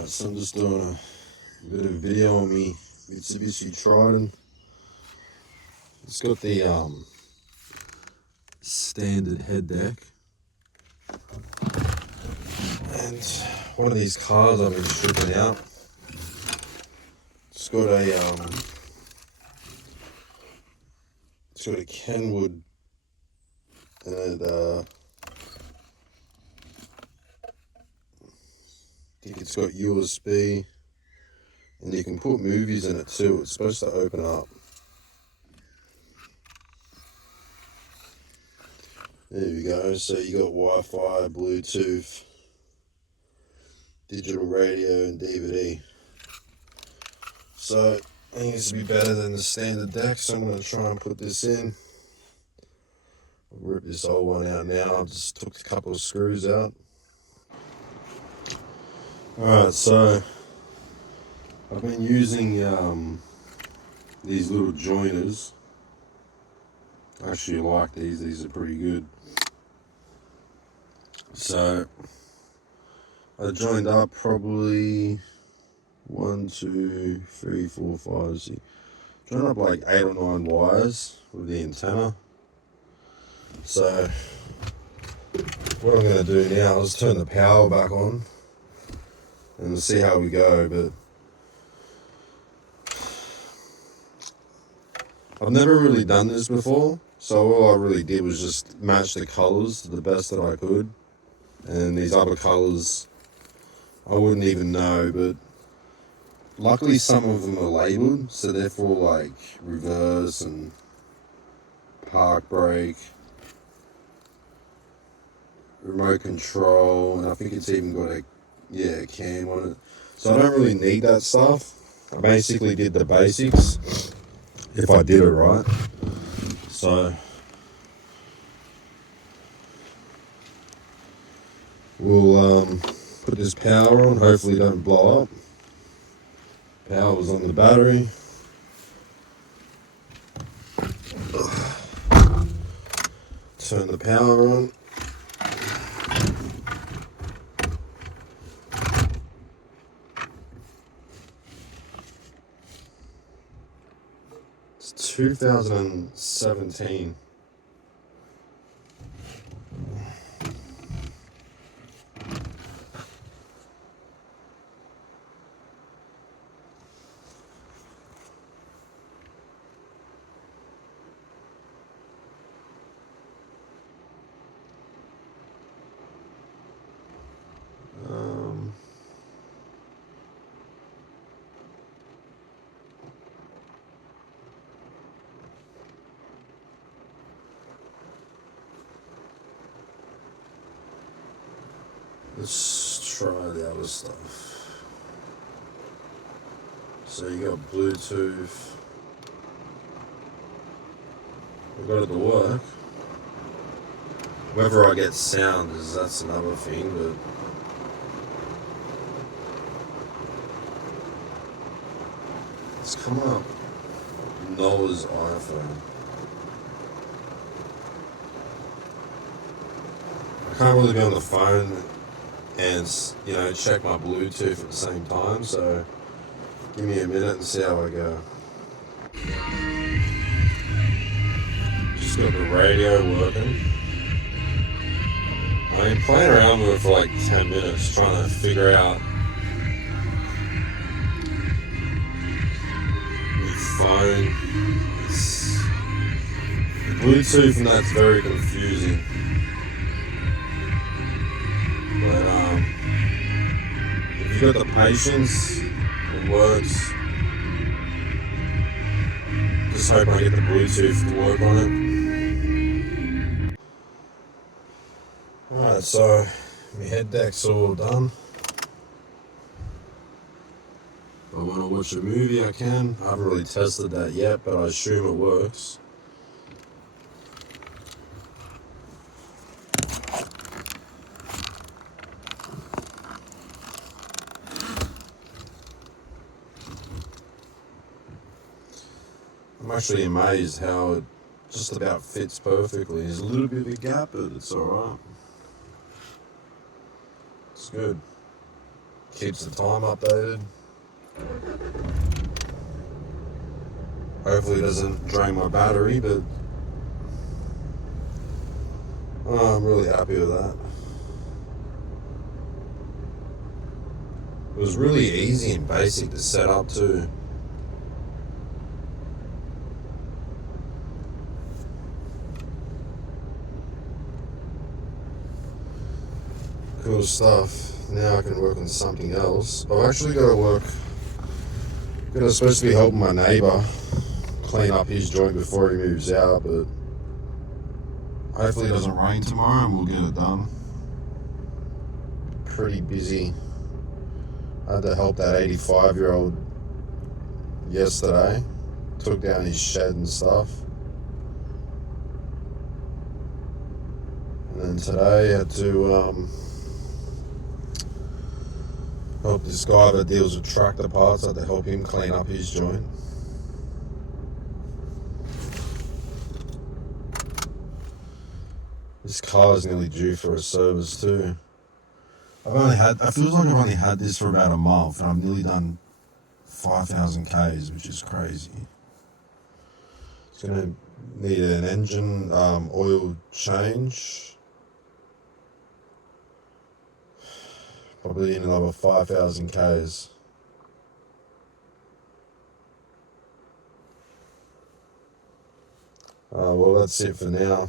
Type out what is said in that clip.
Alright, so I'm just doing a bit of video on me Mitsubishi Triton. It's got the standard head deck, and one of these cars I've been stripping out, it's got a Kenwood, and I think it's got USB, and you can put movies in it too. It's supposed to open up. There we go. So you got Wi-Fi, Bluetooth, digital radio, and DVD. So I think this would be better than the standard deck, so I'm going to try and put this in. I'll rip this old one out now. I just took a couple of screws out. Alright, so I've been using these little joiners. I actually like these are pretty good. So I joined up probably 1, 2, 3, 4, 5, 6. Joined up like 8 or 9 wires with the antenna. So what I'm going to do now is turn the power back on and we'll see how we go. But I've never really done this before, so all I really did was just match the colors to the best that I could. And these other colors I wouldn't even know, but luckily some of them are labeled, so they're for like reverse and park brake, remote control, and I think it's even got a cam on it. So I don't really need that stuff. I basically did the basics, if I did it right. So we'll put this power on, hopefully it don't blow up. Power was on the battery. Turn the power on. It's 2017. Let's try the other stuff. So you got Bluetooth. We got it to work. Whether I get sound that's another thing, but it's coming up Noah's iPhone. I can't really be on the phone and check my Bluetooth at the same time, so give me a minute and see how I go. Just got the radio working. I've been playing around with it for like 10 minutes trying to figure out the phone. The Bluetooth and that's very confusing. But if you've got the patience, it works. Just hoping I get the Bluetooth to work on it. Alright, so my head deck's all done. If I want to watch a movie, I can. I haven't really tested that yet, but I assume it works. I'm actually amazed how it just about fits perfectly. There's a little bit of a gap, but it's alright. It's good. keeps the time updated. Hopefully it doesn't drain my battery, but I'm really happy with that. It was really easy and basic to set up too. Cool stuff. Now I can work on something else. I've actually got to work. I'm supposed to be helping my neighbour clean up his joint before he moves out, but hopefully it doesn't rain tomorrow and we'll get it done. Pretty busy. I had to help that 85-year-old yesterday. Took down his shed and stuff. And then today I had to help this guy that deals with tractor parts. I had to help him clean up his joint. This car is nearly due for a service too. I feel like I've only had this for about a month and I've nearly done 5,000 Ks, which is crazy. It's going to need an engine oil change. Probably in another 5,000 Ks. Well, that's it for now.